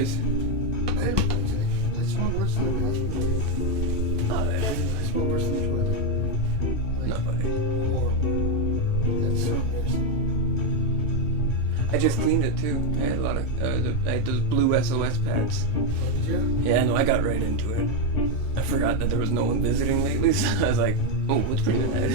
Nice. I smell worse than the hospital. Oh, yeah. I smell worse than the toilet. No, buddy. Horrible. That's so embarrassing. I just cleaned it too. I had a lot of, I had those blue SOS pads. Oh, did you? Yeah, no, I got right into it. I forgot that there was no one visiting lately, so I was like, oh, it's pretty bad.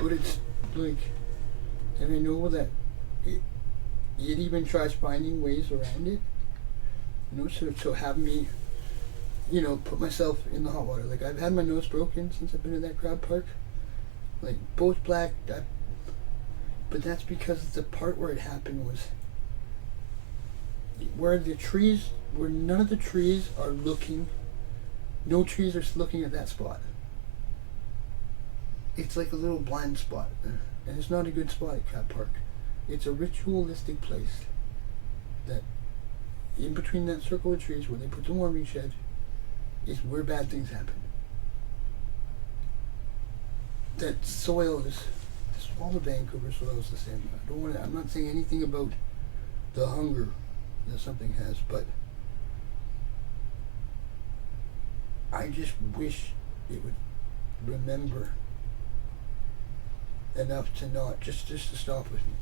But it's like, and I know that it even tries finding ways around it. You know, so have me, you know, put myself in the hot water. Like, I've had my nose broken since I've been in that crab park. Like, both black, but that's because the part where it happened was where none of the trees are looking, no trees are looking at that spot. It's like a little blind spot, and it's not a good spot at Crab Park. It's a ritualistic place that, in between that circle of trees where they put the warming shed, is where bad things happen. That soil is, all of Vancouver soil is the same. I'm not saying anything about the hunger that something has, but I just wish it would remember enough to not just to stop with me.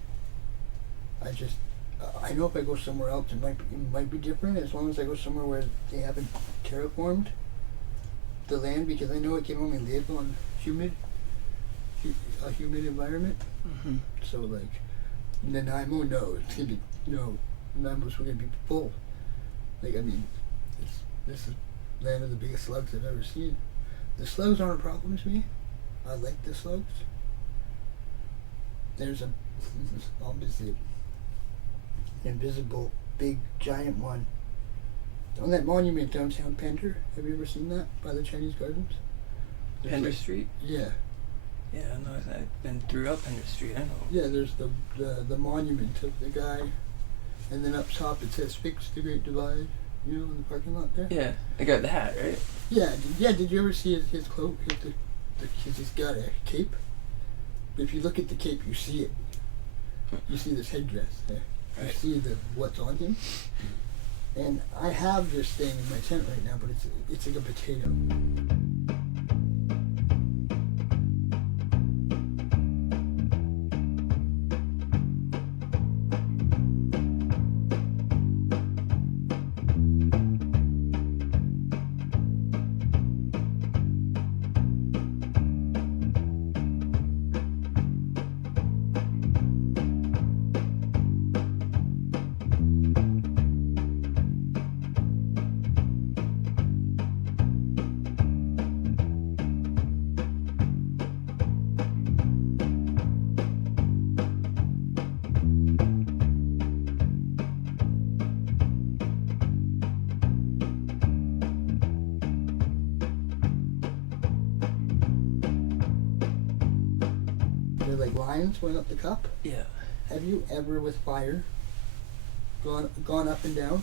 I know if I go somewhere else it might be different, as long as I go somewhere where they haven't terraformed the land, because I know it can only live on a humid environment. Mm-hmm. So like Nanaimo, Nanaimo's gonna be full. Like, I mean, this is land of the biggest slugs I've ever seen. The slugs aren't a problem to me. I like the slugs. There's obviously invisible, big, giant one on that monument downtown Pender. Have you ever seen that by the Chinese Gardens? Pender Street? Yeah. Yeah, no, I've been throughout Pender Street, I know. Yeah, there's the monument of the guy, and then up top it says "Fix the Great Divide," you know, in the parking lot there. Yeah, I got the hat, right? Yeah, did you ever see his cloak? He's got a cape. If you look at the cape, you see it. You see this headdress there. Right. You see what's on him. And I have this thing in my tent right now, but it's like a potato. they're like lines going up the cup. Yeah. Have you ever with fire gone up and down?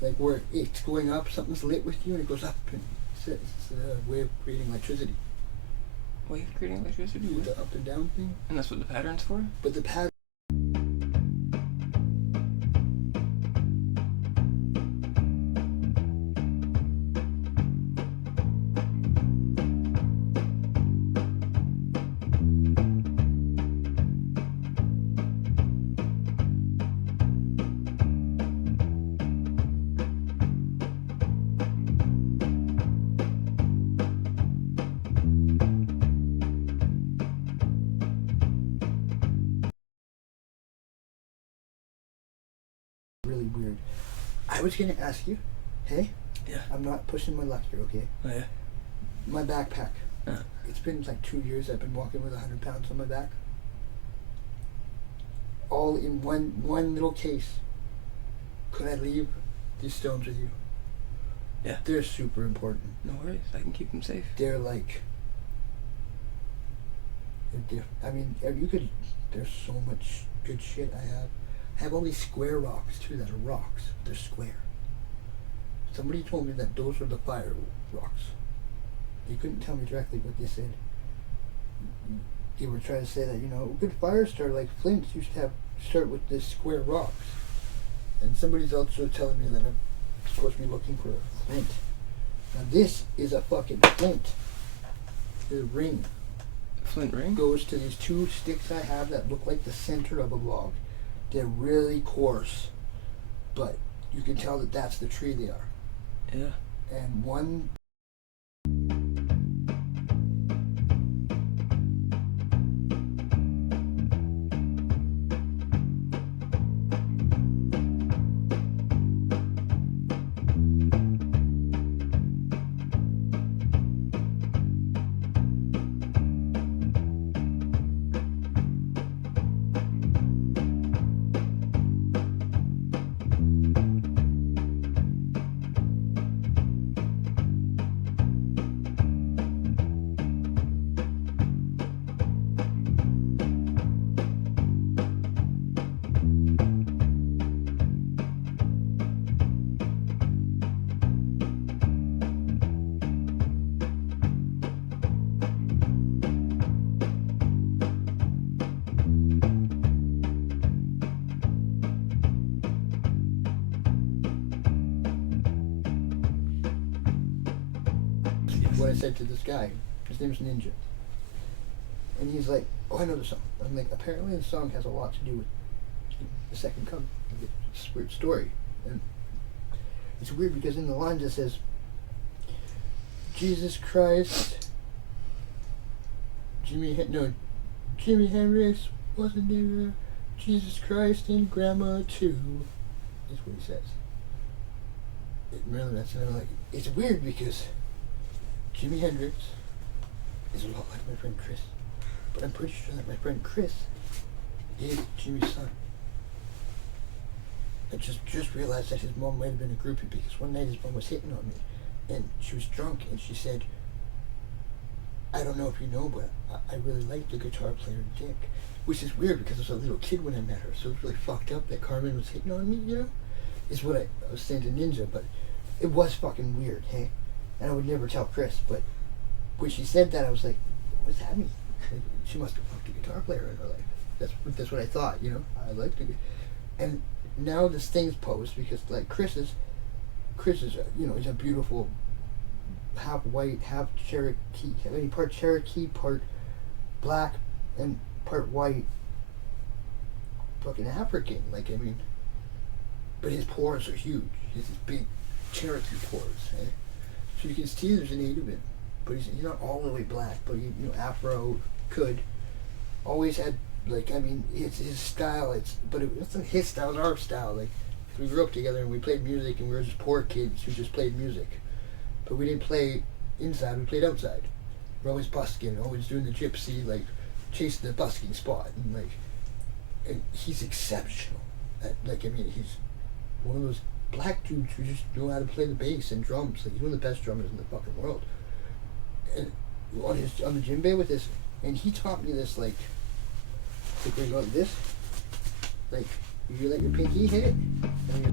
Like where it's going up, something's lit with you and it goes up, and it's a way of creating electricity. Way of creating electricity? With the up and down thing. And that's what the pattern's for? But the pattern. Really weird. I was gonna ask you, hey? Yeah. I'm not pushing my luck here, okay? Oh, yeah. My backpack. Uh. It's been like 2 years I've been walking with 100 pounds on my back. All in one little case. Could I leave these stones with you? Yeah. They're super important. No worries. I can keep them safe. They're like... I mean, you could... There's so much good shit I have. I have all these square rocks too that are rocks. They're square. Somebody told me that those were the fire rocks. They couldn't tell me directly what they said. They were trying to say that, you know, a good fire starter like Flint used to start with this square rocks. And somebody's also telling me that I'm supposed to be looking for a flint. Now this is a fucking flint. The ring. Flint ring? Goes to these 2 sticks I have that look like the center of a log. They're really coarse, but you can tell that that's the tree they are. Yeah. And one... What I said to this guy, his name's Ninja. And he's like, oh, I know the song. I'm like, apparently the song has a lot to do with the second coming. It's a weird story. And it's weird because in the line it says, Jesus Christ, Jimi Hendrix wasn't there, Jesus Christ and Grandma too. That's what he says. Really, that's another, like, it's weird because Jimi Hendrix is a lot like my friend Chris, but I'm pretty sure that my friend Chris is Jimmy's son. I just realized that his mom might have been a groupie because one night his mom was hitting on me, and she was drunk, and she said, I don't know if you know, but I really like the guitar player Dick, which is weird because I was a little kid when I met her, so it's really fucked up that Carmen was hitting on me, you know? Is what I was saying to Ninja, but it was fucking weird, hey? And I would never tell Chris, but when she said that, I was like, what does that mean? Like, she must have fucked a guitar player in her life. That's what I thought, you know? I liked it. And now this thing's posed because, like, Chris is you know, he's a beautiful, half white, half Cherokee, I mean, part Cherokee, part black, and part white, fucking African, like, I mean, but his pores are huge. He has these big Cherokee pores, eh? So you can see there's a native in him, but he's not all the way black, but he, you know, Afro could. Always had, like, I mean, it's his style, but it wasn't his style, it was our style. Like, we grew up together and we played music and we were just poor kids who just played music. But we didn't play inside, we played outside. We're always busking, always doing the gypsy, like, chasing the busking spot. And, like, and he's exceptional. Like, I mean, he's one of those black dudes who just know how to play the bass and drums. Like, he's one of the best drummers in the fucking world. And on the gym bed with this, and he taught me this like where you go like this, like you let your pinky hit it, and you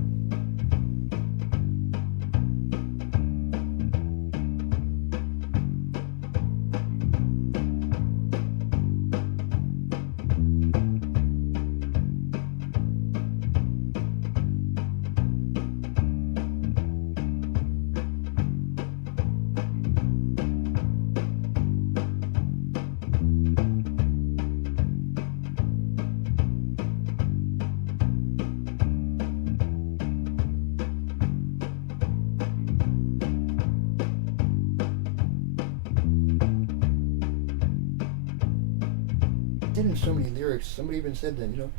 did in so many lyrics. Somebody even said that,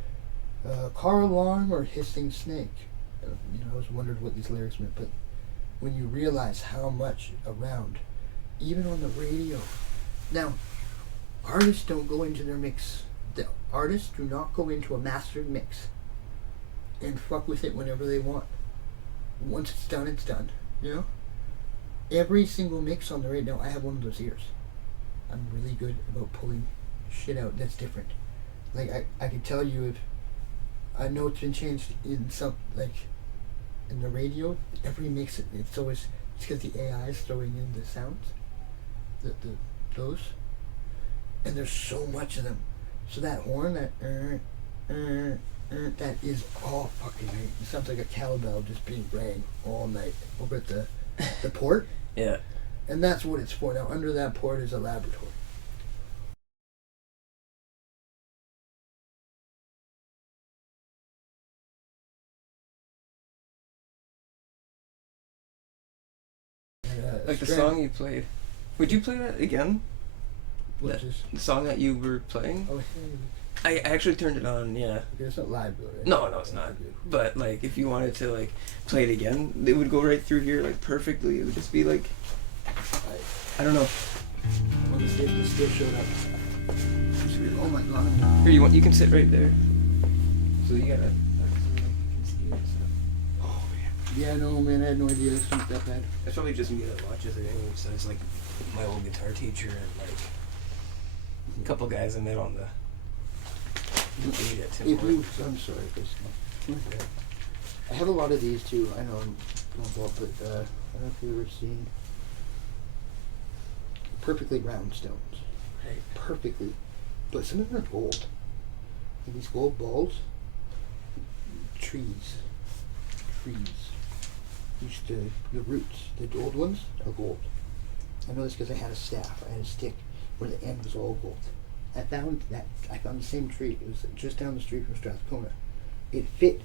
car alarm or hissing snake. I was wondering what these lyrics meant, but when you realize how much around, even on the radio. Now, artists don't go into their mix. The artists do not go into a mastered mix and fuck with it whenever they want. Once it's done, it's done. Every single mix on the radio, I have one of those ears. I'm really good about pulling shit out that's different. Like I can tell you if I know it's been changed in some, like in the radio, every mix it's because the AI is throwing in the sounds, those, and there's so much of them. So that horn, that is all fucking right. It sounds like a cowbell just being rang all night over at the port. Yeah. And that's what it's for. Now under that port is a laboratory. Like the song you played. Would you play that again? What's this? The song that you were playing? Oh, I actually turned it on, yeah. okay, it's not live though, right? No, it's not. But like, if you wanted to like play it again, it would go right through here like perfectly. It would just be like, I don't know. I want to see if this still showed up. Oh my god. Here, you can sit right there. So you gotta. Oh man. Yeah, no man, I had no idea this was that bad. It's probably just me that watches it anyway. So it's like my old guitar teacher and like a couple guys I met on the. If you, I'm sorry, Chris. I have a lot of these too. I know I'm going to go up, but I don't know if you've ever seen perfectly round stones. Right. Perfectly. But some of them are gold. And these gold balls, trees. Used to, the roots, the old ones are gold. I know this because I had a staff. I had a stick where the end was all gold. I found the same tree. It was just down the street from Strathcona. It fit.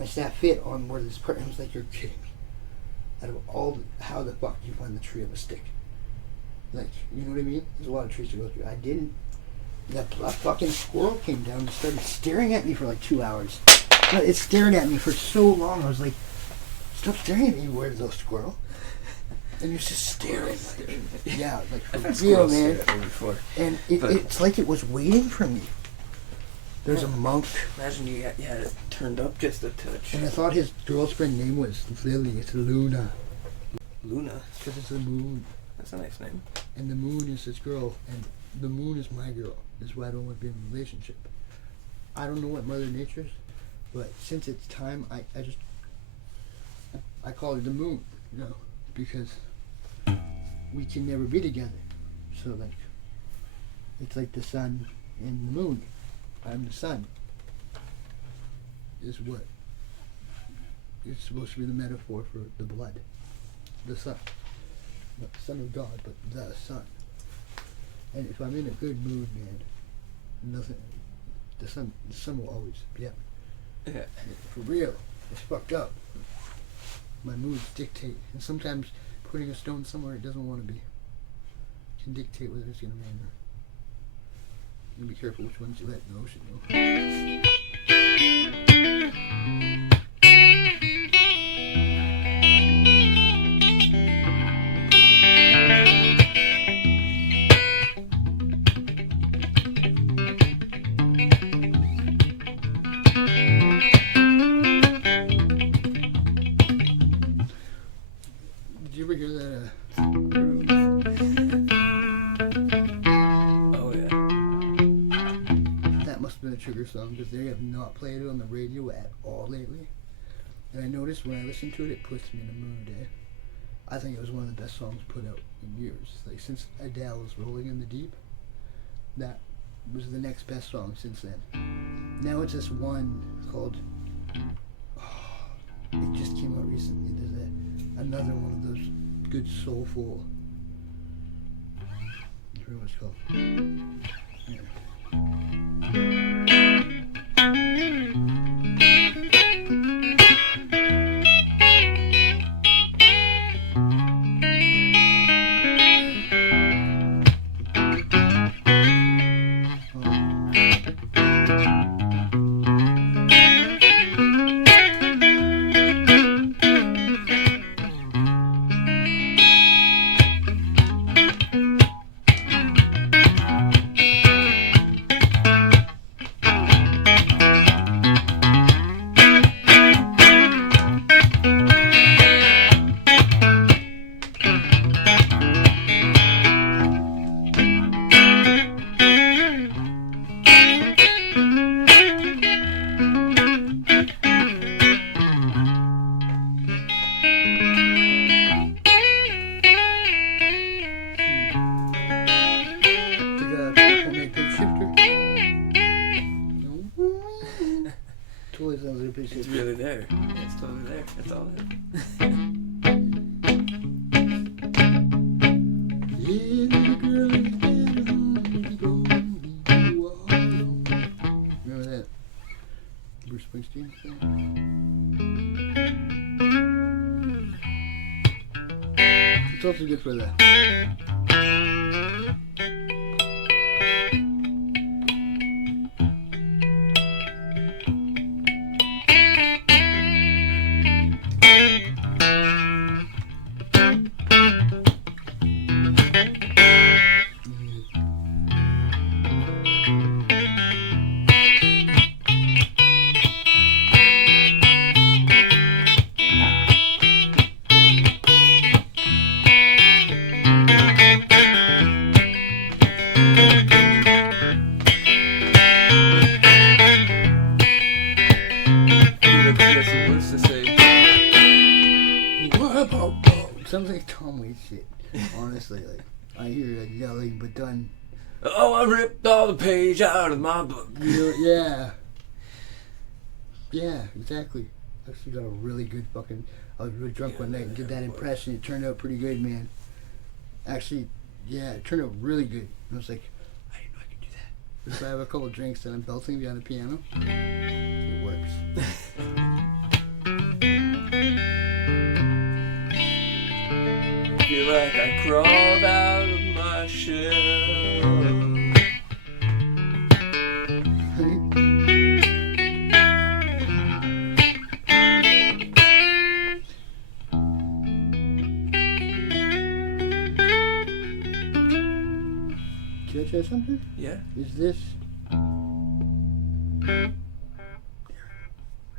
My staff fit on where this part. I was like, you're kidding me. Out of all, how the fuck do you find the tree of a stick? Like, you know what I mean? There's a lot of trees to go through. I didn't. That fucking squirrel came down and started staring at me for like 2 hours. It stared at me for so long. I was like, stop staring at me, you weird little squirrel. And you're just staring. Like, yeah, like for real, man. And it's like it was waiting for me. There's a monk. Imagine you had it turned up just a touch. And I thought his girlfriend's name was Lily. It's Luna. Luna? Because it's the moon. That's a nice name. And the moon is his girl. And the moon is my girl. That's why I don't want to be in a relationship. I don't know what Mother Nature's, but since it's time, I call her the moon, because we can never be together. So like, it's like the sun and the moon. I'm the sun. Is what it's supposed to be the metaphor for the blood. The sun. Not the son of God, but the sun. And if I'm in a good mood, man, nothing. The sun will always be up. Yeah. For real. It's fucked up. My moods dictate. And sometimes putting a stone somewhere it doesn't want to be can dictate whether it's going to rain or. You be careful which ones you let in the ocean, though. Did you ever hear that? Sugar song because they have not played it on the radio at all lately. And I noticed when I listen to it, it puts me in a mood. I think it was one of the best songs put out in years. Like since Adele's "Rolling in the Deep," that was the next best song since then. Now it's this one called. It just came out recently. There's another one of those good soulful. I forget what it's called. Yeah. It's really there. It's totally there. It's all there. Remember that Bruce Springsteen thing? It's also good for that. Sounds like Tom Waits shit. Honestly, like I hear it yelling, but done. Oh, I ripped all the page out of my book. Yeah, exactly. Actually, got a really good fucking. I was really drunk one night and did that impression. It turned out pretty good, man. Actually, yeah, it turned out really good. And I was like, I didn't know I could do that. If I have a couple of drinks and I'm belting behind the piano, it works. Feel like I crawled out of my shell. Can I try something? Yeah. Is this?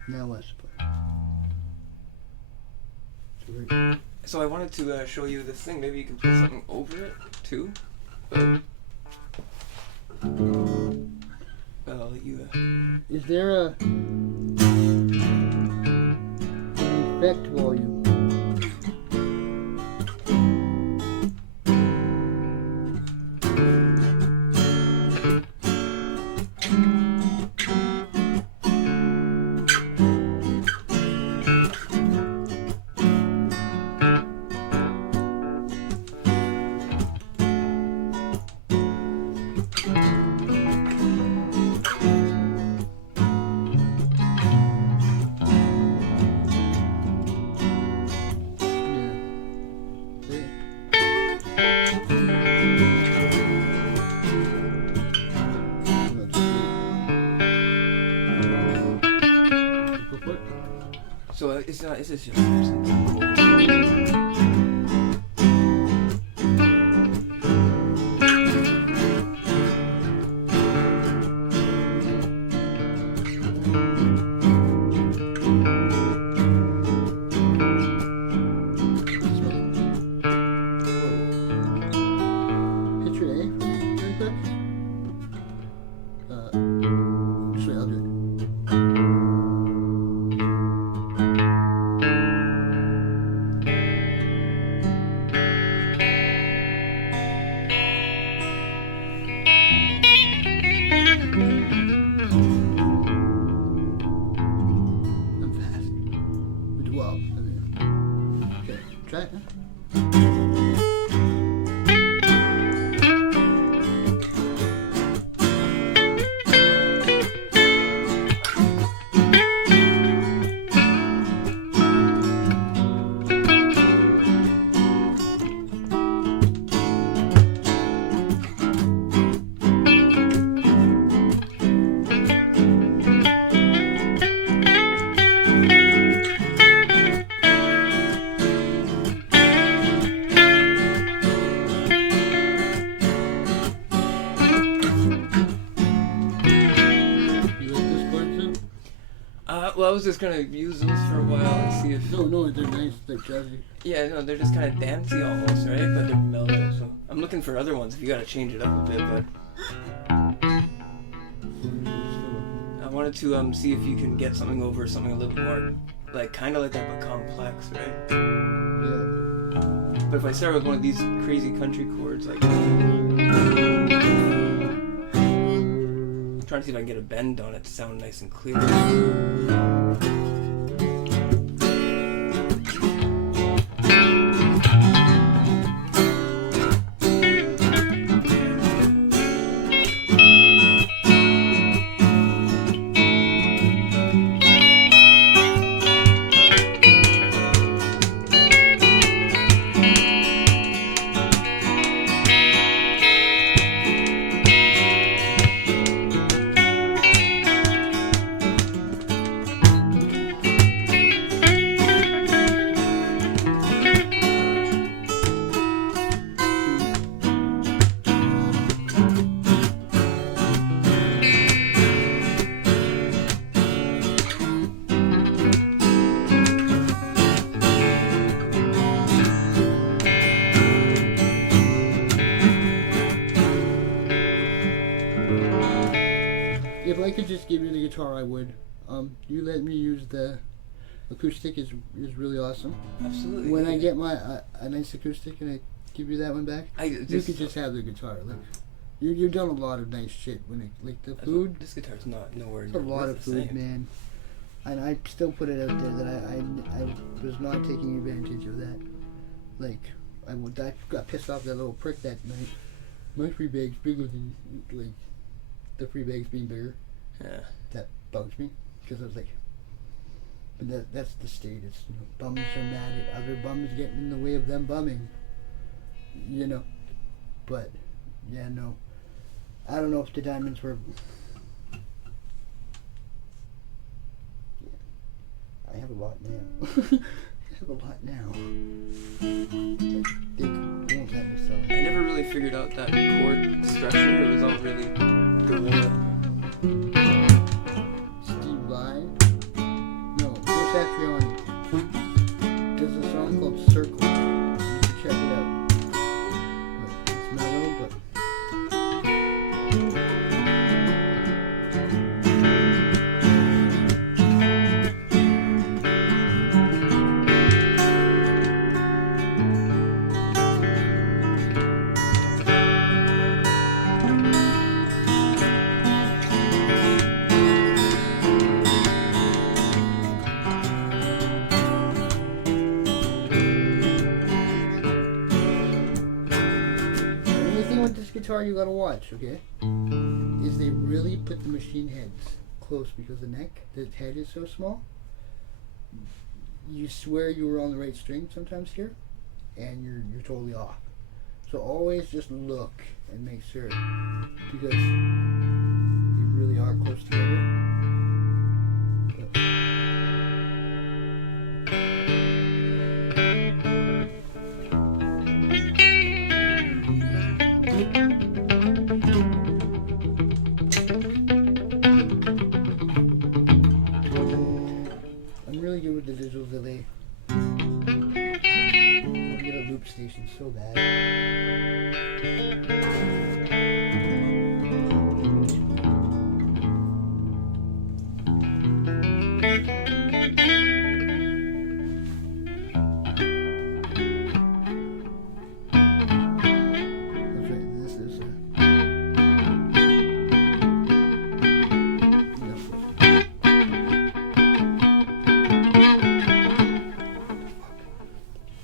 Now what's the point? So I wanted to show you this thing. Maybe you can put something over it too. But I'll let you. Is there an effect volume? So it's not. It's just. Well, I was just gonna use those for a while and see if. No, they're nice. They're jazzy. Yeah, no, they're just kind of dancey almost, right? But they're mellow. So I'm looking for other ones if you gotta change it up a bit. But I wanted to see if you can get something a little bit more, like kind of like that, but complex, right? Yeah. But if I start with one of these crazy country chords, like. I'm trying to see if I can get a bend on it to sound nice and clear. If I could just give you the guitar, I would. You let me use the acoustic is really awesome. Absolutely. When I get my a nice acoustic and I give you that one back, you could just have the guitar. Like you've done a lot of nice shit when it like the food. This guitar's not nowhere It's near a lot of food, same. man. And I still put it out there that I was not taking advantage of that. Like I got pissed off that little prick that night. My free bag's bigger than like the free bags being bigger. Yeah. That bugs me because I was like, but that's the state. It's bums are mad at other bums getting in the way of them bumming. But yeah, no, I don't know if the diamonds were. I have a lot now. I have a lot now. They won't let me sell it. I never really figured out that chord structure. It was all really gorilla. Steve Vai? No, there's actually on. There's a song called Circle. You should check it out. It's mellow, but. Guitar you gotta watch, okay? Is they really put the machine heads close because the head is so small. You swear you were on the right string sometimes here, and you're totally off. So always just look and make sure because you really are close together. The digital delay. I'll get a loop station so bad. That's right, this is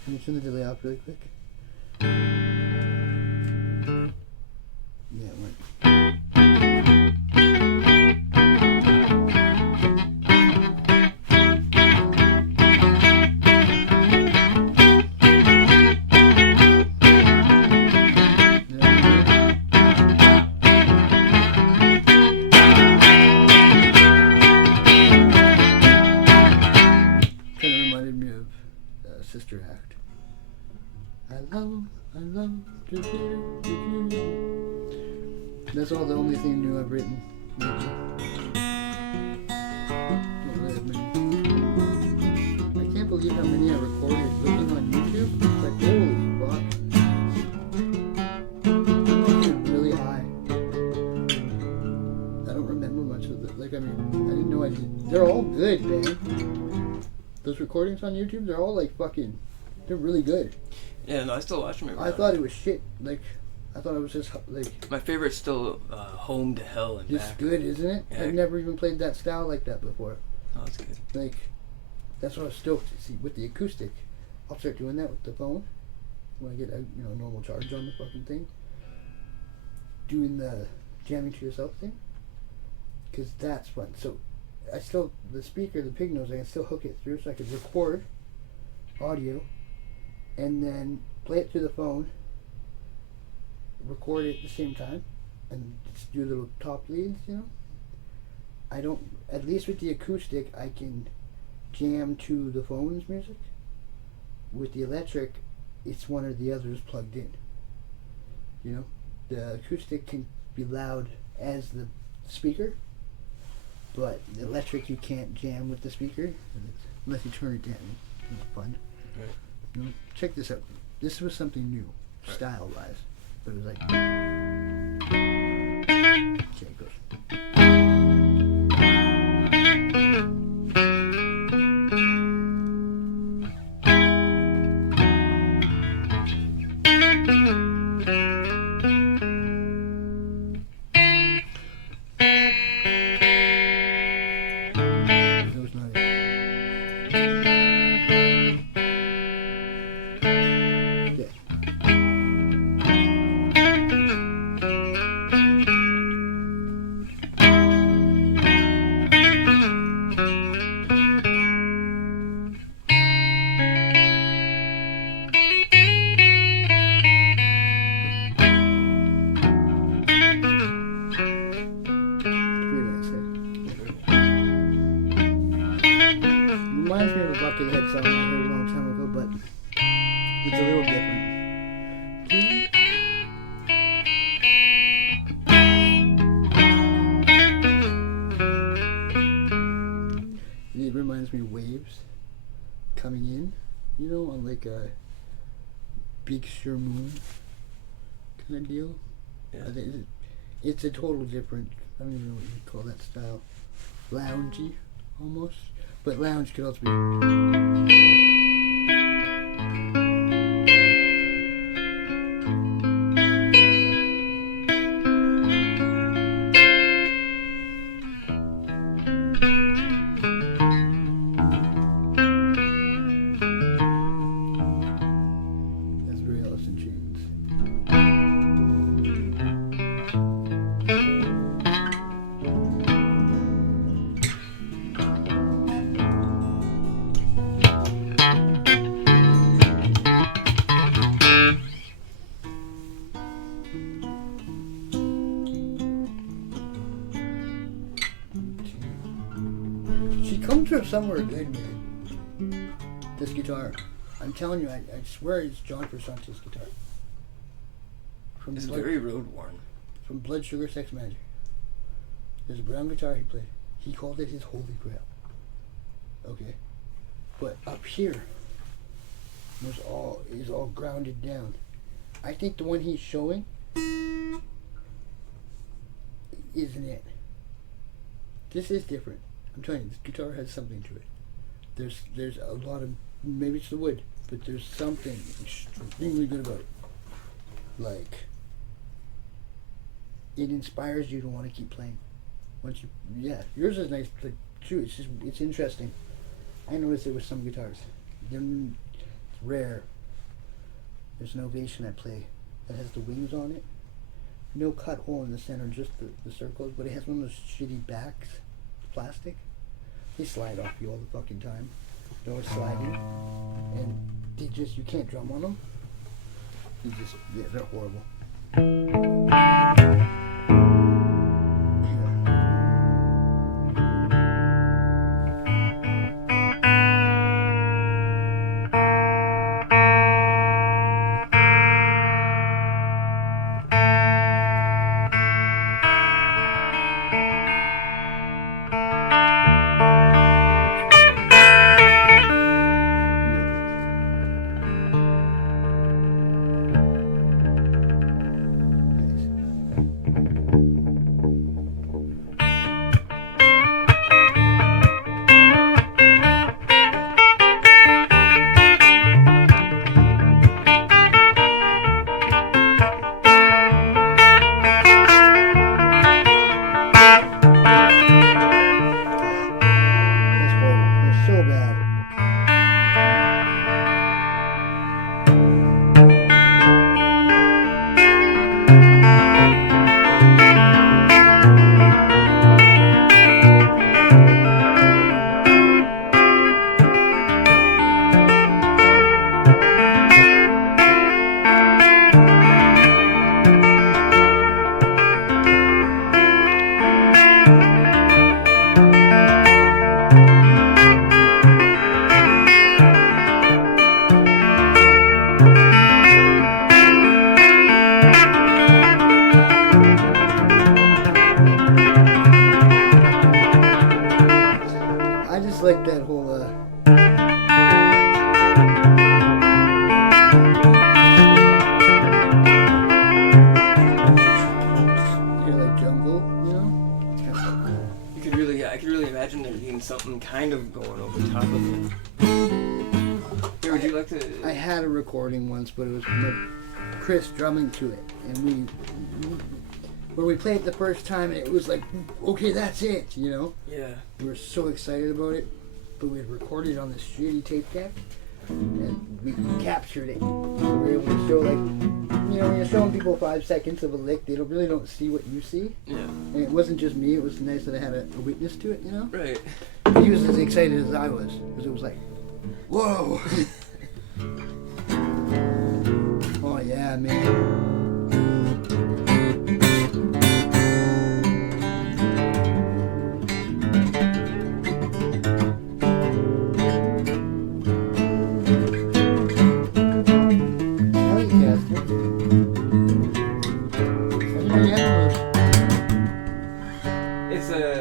Can you turn the delay off really quick? Yeah, it went. Kind of reminded me of Sister Act. I love to hear. That's all the only thing new I've written lately. Don't really have many. believe how many I recorded looking on YouTube. It's like, holy fuck. It's really high. I don't remember much of it. Like, I mean, I didn't know I did. They're all good, man. Those recordings on YouTube, they're all like fucking, they're really good. Yeah, no, I still watch them every I thought it was shit. Like, I thought it was just like. My favorite's still Home to Hell and It's Back. good, isn't it? Yeah. I've never even played that style like that before. Oh, that's good. Like, that's what I was stoked to see with the acoustic. I'll start doing that with the phone when I get a normal charge on the fucking thing. Doing the jamming to yourself thing, because that's fun. So, the speaker, the pig nose, I can still hook it through, so I could record audio, and then play it through the phone, record it at the same time, and just do little top leads. I don't. At least with the acoustic, I can jam to the phone's music. With the electric, it's one or the other is plugged in. The acoustic can be loud as the speaker, but the electric you can't jam with the speaker unless you turn it down. It's fun. Right. Check this out. This was something new, right. style-wise, but it was like. Okay, it goes. Reminds me of a Buckethead song I heard a long time ago, but it's a little different. It reminds me of waves coming in, on like a big sure moon kind of deal. Yeah. I think it's a total different, I don't even know what you'd call that style. Loungy, almost. But lounge could also be. That's very Alice in Chains. She comes from somewhere good, man. This guitar. I'm telling you, I swear it's John Frusciante's guitar. It's very road worn. From Blood Sugar Sex Magic. There's a brown guitar he played. He called it his holy grail. Okay? But up here is all grounded down. I think the one he's showing isn't it. This is different. I'm telling you, this guitar has something to it. There's a lot of, maybe it's the wood, but there's something extremely good about it. Like, it inspires you to want to keep playing. Yours is nice, like, too. It's interesting. I noticed it with some guitars. It's rare. There's an Ovation I play that has the wings on it. No cut hole in the center, just the circles, but it has one of those shitty backs, plastic. They slide off you all the fucking time. They're always sliding. And you can't drum on them. They're horrible. skip that whole. You're like jungle, you know. You could really, I could really imagine there being something kind of going over top of it. Here, would you like to? I had a recording once, but it was Chris drumming to it, and when we played it the first time, it was like, okay, that's it, you know. Yeah. We were so excited about it, but we had recorded it on this shitty tape deck, and we captured it. We were able to show, like, you know, when you're showing people 5 seconds of a lick, they really don't see what you see. Yeah. And it wasn't just me; it was nice that I had a witness to it, you know. Right. He was as excited as I was, because it was like, whoa. Oh yeah, man.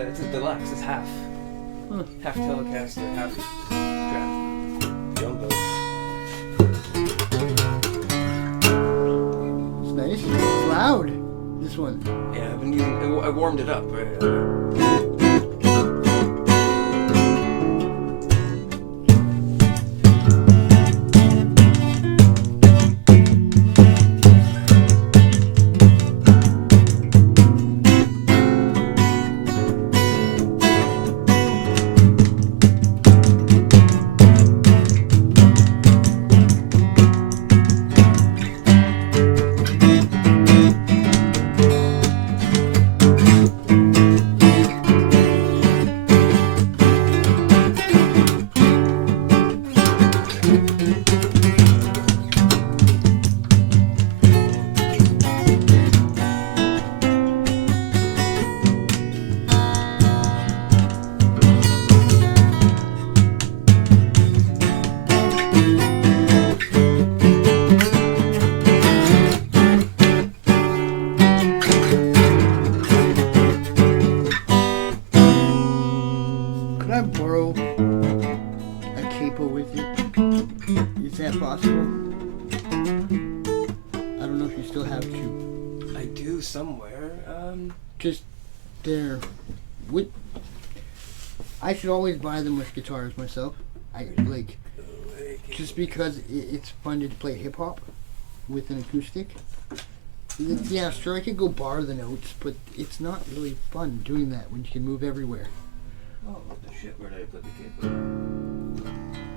It's a deluxe. It's half. Half Telecaster, half Strat. Jumbo. It's nice. It's loud. This one. Yeah, I've been using. I warmed it up. Could I borrow a capo with you? Is that possible? I don't know if you still have two. I do somewhere. Just there. I should always buy them with guitars myself. I like just because it's fun to play hip hop with an acoustic. Yeah, sure, I could go bar the notes, but it's not really fun doing that when you can move everywhere. Oh, what the shit? Where did I put the cable?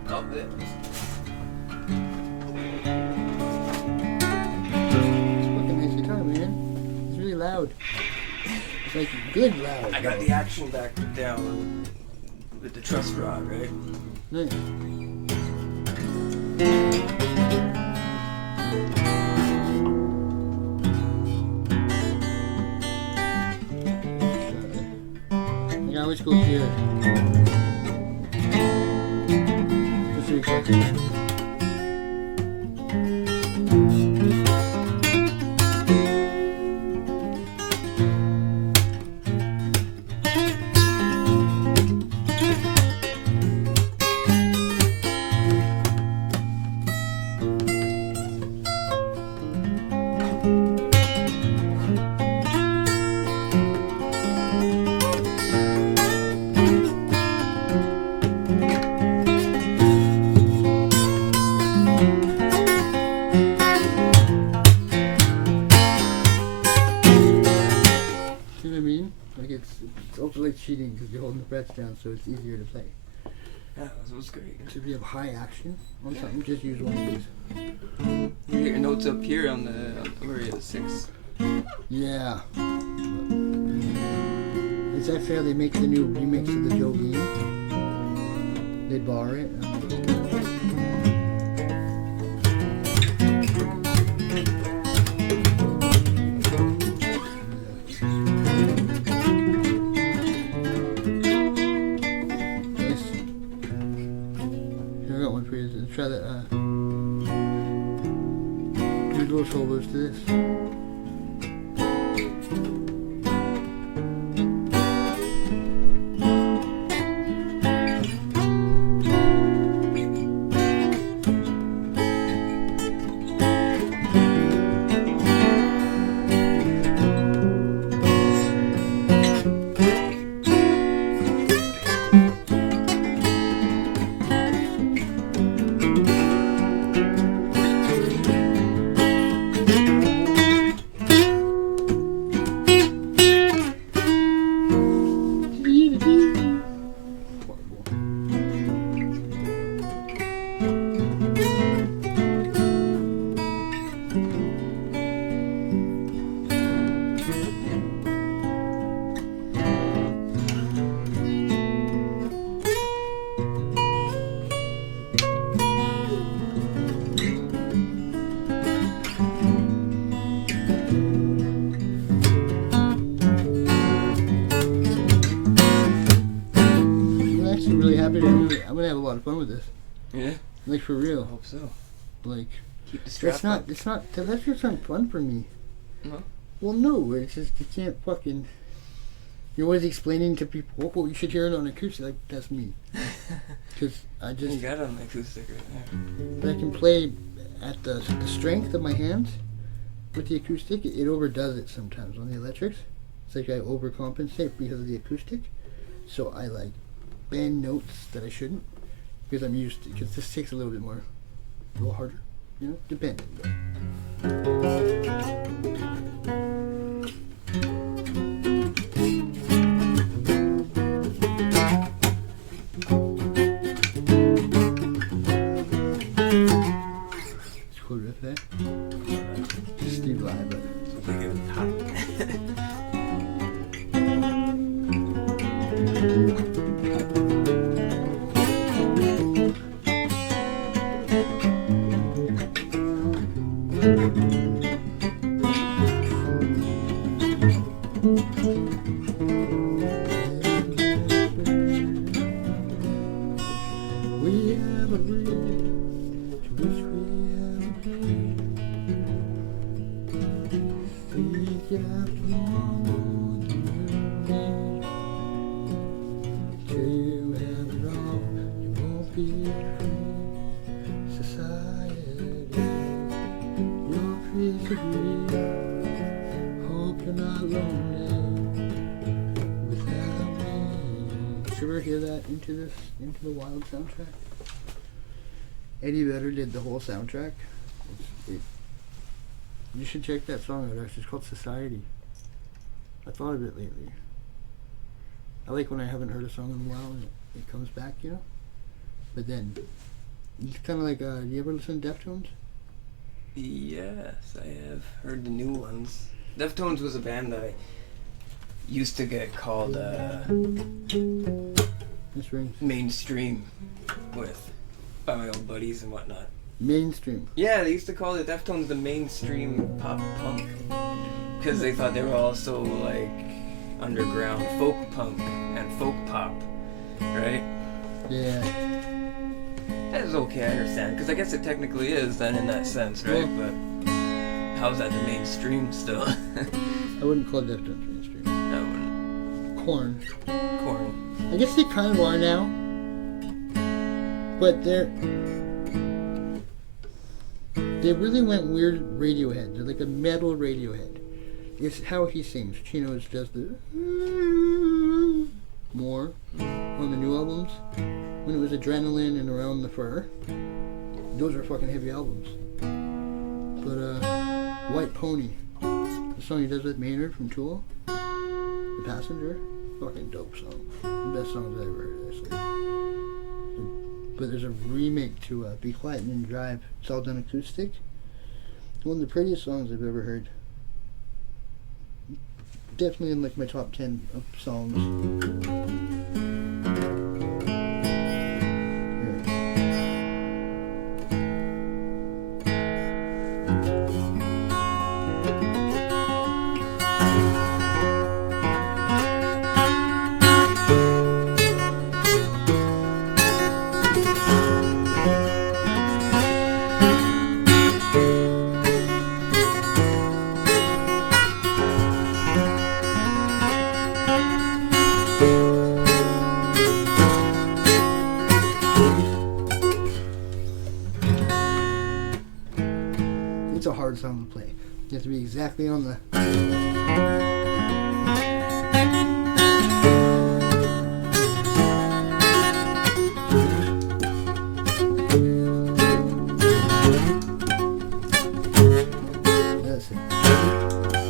Oh, there. It's a fucking nice guitar, man. It's really loud. It's like good loud. I got the action back down with the truss rod, right? Nice. I always go here. Just so you can. Also like cheating because you're holding the frets down, so it's easier to play. Yeah, that was great. So if you have high action on something, just use one of these. You get your notes up here on the where are you, the 6. Yeah. Is that fair? They make the new remix of the Joe Bean. They bar it. Try that, do little solos to this. I'm actually really happy to do it. I'm gonna have a lot of fun with this. Yeah. Like for I real. hope so. Like Keep the strap up. it's not that's just not fun for me. No. Well, no, it's just you can't fucking. You're always explaining to people, oh, you should hear it on acoustic. Like that's me, because I You just got it on the acoustic right there. I can play at the strength of my hands with the acoustic. It overdoes it sometimes on the electrics. It's like I overcompensate because of the acoustic, so I like bend notes that I shouldn't because I'm used to. Because this takes a little bit more, a little harder, you know, depending. Cool riff there. Just Steve Vai, but So big and hot. we have agreed to which we have agreed. Seek it out long till you have it all, you won't be free. Society, your peace agreed. Hope you're not lonely without me. Did you ever hear that Into the Wild soundtrack? Eddie Vedder did the whole soundtrack. You should check that song out. Actually, it's called Society. I thought of it lately. I like when I haven't heard a song in a while and it comes back, you know. But then it's kind of like, do you ever listen to Deftones? Yes, I have heard the new ones. Deftones was a band that I used to get called This rings. mainstream with by my old buddies and whatnot. Mainstream. Yeah, they used to call the Deftones the mainstream pop punk because they thought they were also like underground folk punk and folk pop, right? Yeah. That is okay, I understand, because I guess it technically is then in that sense, right? But how's that the mainstream still? I wouldn't call Deftones mainstream. I wouldn't. Korn. Corn. I guess they kind of are now. But they really went weird Radiohead. They're like a metal Radiohead. It's how he sings. Chino's does the more on the new albums. When it was Adrenaline and Around the Fur, those are fucking heavy albums. But White Pony, the song he does with Maynard from Tool, The Passenger, fucking dope song. The best songs I've ever heard, actually. But there's a remake to Be Quiet and Then Drive. It's all done acoustic. One of the prettiest songs I've ever heard. Definitely in like my top 10 of songs. It's a hard song to play. You have to be exactly on the. That's it.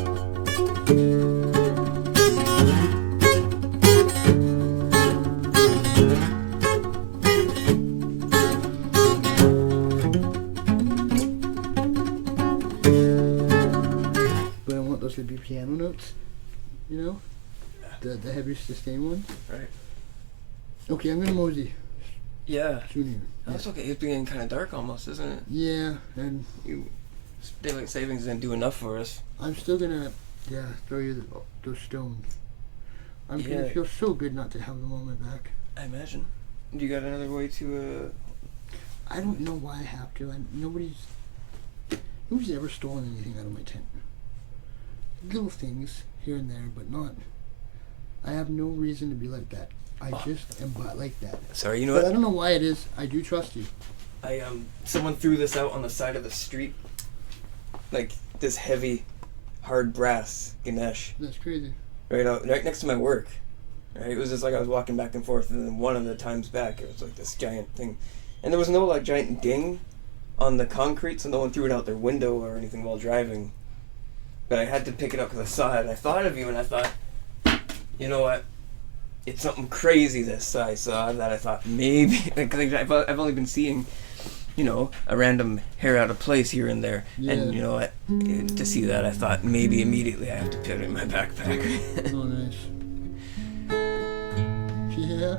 But I want those to be piano notes, you know? The heavy sustain ones. Right. Okay, I'm gonna mosey. Yeah. Junior. That's okay. It's getting kind of dark almost, isn't it? Yeah, and Daylight savings didn't do enough for us. I'm still gonna, throw you those stones. I'm gonna feel so good not to have them on my back. I imagine. Do you got another way to, I don't know why I have to. Nobody's ever stolen anything out of my tent. Little things here and there, but not. I have no reason to be like that. I just am like that. Sorry, you know But what? I don't know why it is. I do trust you. Someone threw this out on the side of the street. Like, this heavy, hard brass Ganesh. That's crazy. Right next to my work. Right? It was just like I was walking back and forth, and then one of the times back, it was like this giant thing. And there was no, like, giant ding on the concrete, so no one threw it out their window or anything while driving. But I had to pick it up because I saw it, and I thought of you, and I thought, you know what? It's something crazy this I saw that I thought maybe, because I've only been seeing, a random hair out of place here and there. Yeah. And you know what? To see that, I thought maybe immediately I have to put it in my backpack. Oh, nice. Yeah.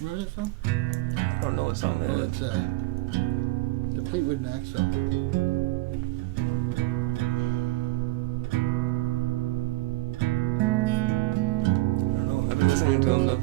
Remember that song? I don't know what song that Oh, is. it's the Fleetwood Mac song. I don't know. I've been listening to him though.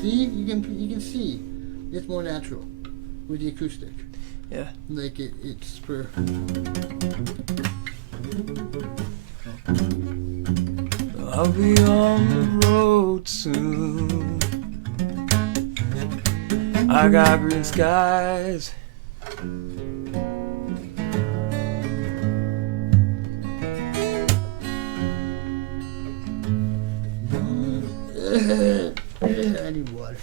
See, you can see it's more natural with the acoustic. Yeah. Like it's for. I'll be on the road soon. I got green skies. I need water.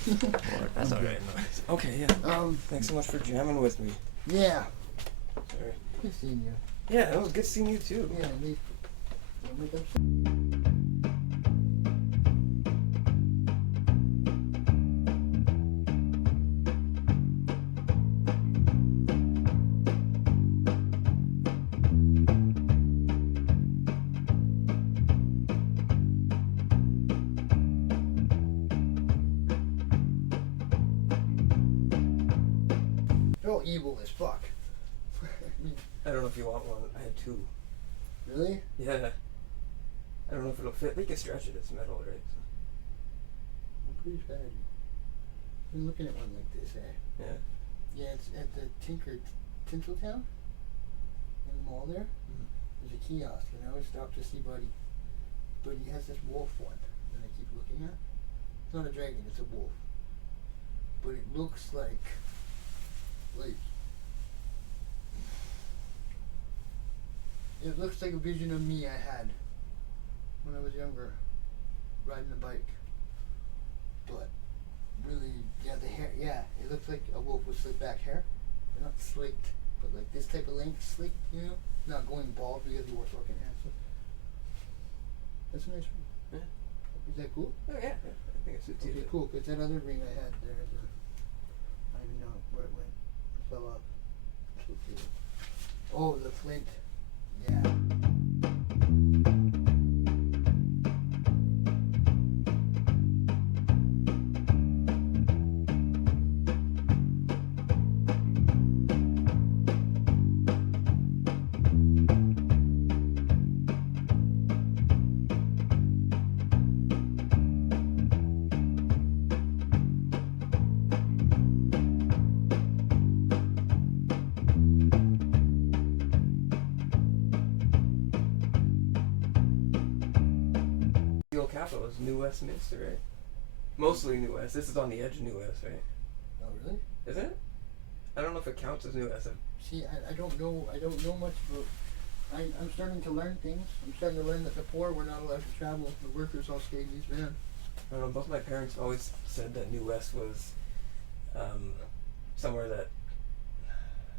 That's alright. Okay, yeah. Thanks so much for jamming with me. Yeah. Sorry. Good seeing you. Yeah, it was good seeing you too. Yeah, me. They're all evil as fuck. I don't know if you want one. I had two. Really? Yeah. I don't know if it'll fit. They can stretch it. It's metal, right? I'm pretty sad. I've been looking at one like this, eh? Yeah. Yeah, it's at the Tinseltown in the mall there. Mm-hmm. There's a kiosk, and I always stop to see Buddy. But he has this wolf one that I keep looking at. It's not a dragon, it's a wolf. But it looks like it looks like a vision of me I had when I was younger, riding a bike. But really, yeah, the hair, yeah, it looks like a wolf with slick back hair. They're not slicked, but like this type of length, slick, not going bald because he wore fucking handsome. That's a nice ring. Yeah. Is that cool? Oh, yeah. I think it suits you. Okay, cool. Cause that other ring I had there, I don't even know where it went. It fell off. Oh, the flint. Yeah. The old capital is New Westminster, right? Mostly New West. This is on the edge of New West, right? Oh, really? Isn't it? I don't know if it counts as New West. See, I don't know much about. I'm starting to learn things. I'm starting to learn that the poor were not allowed to travel. The workers all stayed in these vans. I don't know. Both my parents always said that New West was somewhere that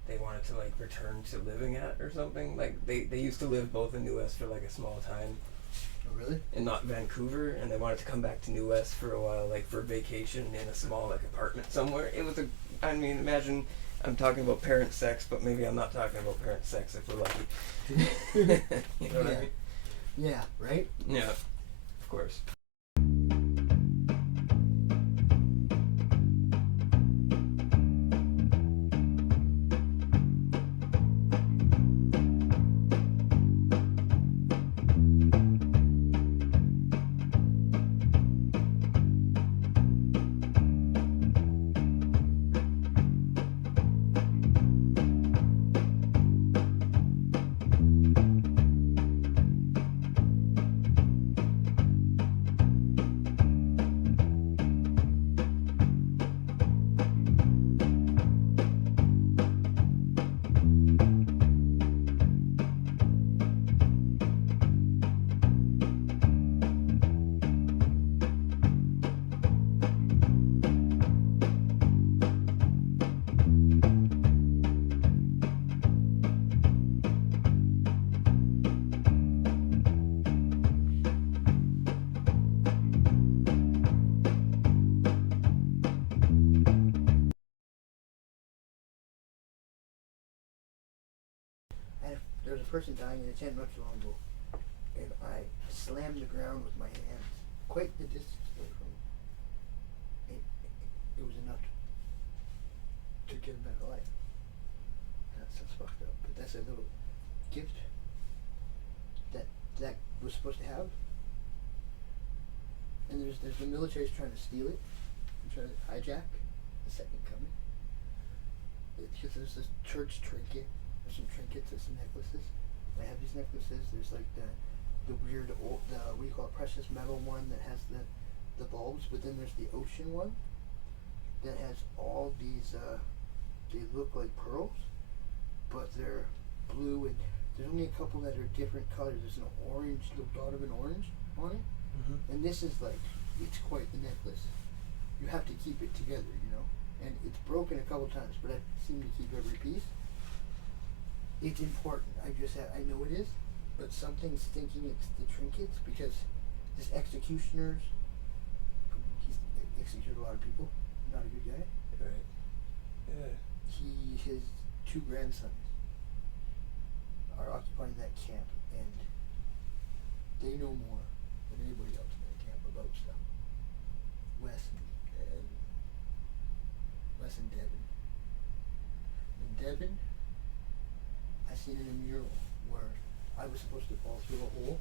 they wanted to like return to living at or something. Like they used to live both in New West for like a small time. Oh, really? And not Vancouver, and they wanted to come back to New West for a while, like for vacation in a small like apartment somewhere. It was I mean, imagine I'm talking about parent sex, but maybe I'm not talking about parent sex if we're lucky. You know what I mean? Yeah, right? Yeah, of course. And there was a person dying in a tent not too long ago, and I slammed the ground with my hands quite the distance away from him. It was enough to get a better life. That's fucked up, but that's a little gift that was supposed to have. And there's the military's trying to steal it and trying to hijack the second coming. Because there's this church trinket. There's some trinkets, there's some necklaces. They have these necklaces. There's like the weird old, what do you call it, precious metal one that has the bulbs, but then there's the ocean one that has all these, they look like pearls, but they're blue, and there's only a couple that are different colors. There's an orange, little dot of an orange on it, and this is like, it's quite the necklace. You have to keep it together, you know, and it's broken a couple times, but I seem to keep every piece. It's important. I know it is, but something's thinking it's the trinkets, because this executioner's, he's executed a lot of people, not a good guy. Right. Yeah. His 2 grandsons are occupying that camp, and they know more than anybody else in that camp about stuff. Wes and Devin. And Devin, I seen in a mural where I was supposed to fall through a hole